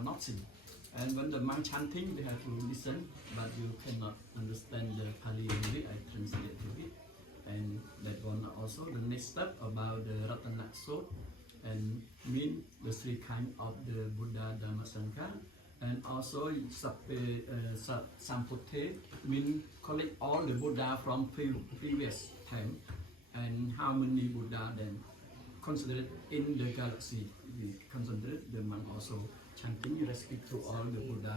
or not sing. And when the monk chanting, we have to listen, but you cannot understand the Pali lyric. I translate to it. And that one also the next step about the Ratanakso and mean the three kind of the Buddha Dhamma Sangha, and also Sampute mean collect all the Buddha from previous time, and how many Buddha then considered in the galaxy. We consider the monk also chanting respect to all the Buddha.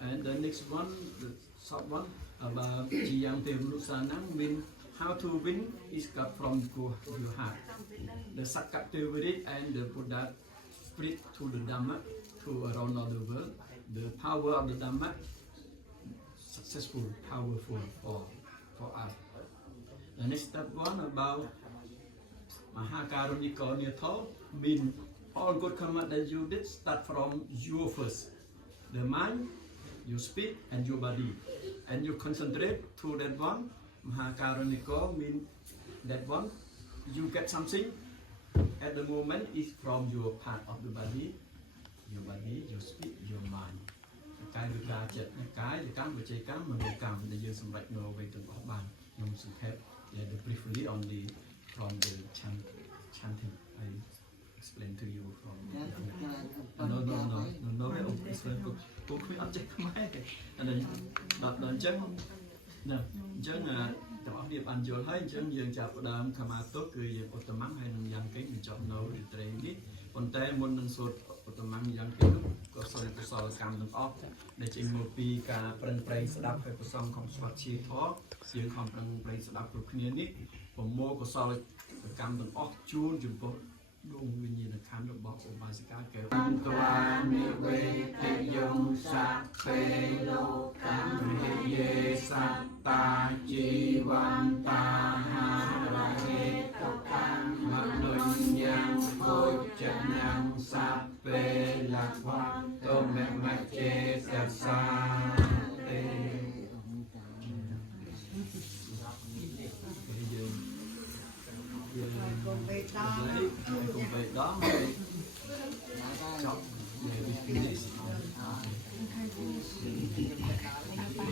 And the next one, the short one about Jiyang Terusanam mean how to win is got from your heart. The Sakateviri and the Buddha spread to the Dhamma to around all the world. The power of the Dhamma successful, powerful for us. The next step one about Mahakarunika Nitho mean all good karma that you did start from your first. The mind, your speech and your body. And you concentrate to that one. Mahakarunika mean that one you get something at the moment is from your part of the body, your speech, your mind. Cái được ra chết cái mà chơi cái mà người cầm để dương sầm bạch nô về từng góc bàn nhung sự thép để the briefly on the from the chanting I explain to you from no explain cô khuyên ăn chết máy anh ấy đợt chân nè chân là trong điệp ăn vô thấy chân dương chạp đam khama tốt cười dương otoman hay nông dân cái mình chọn nấu để train biết còn tay môn nông sốt otoman dân cái lúc có soi cam nông óc để trên một pi cả prey đáp phải có xong không soát chi thoát dương không prey đáp của kia nítผมโมก็สอนกรรมต้องออกจูนจุดปุ๊บดวงวิญญาณขันธ์บอกโอบาสิกาเกิดตัวนิเวทยงสัพเพโลกังเยสัตตาจีวันตาหาระเหตุกังมะนุญยังโพจนังสัพเพละวันโตเมมะเจสัสสาเตcùng về đó chọn để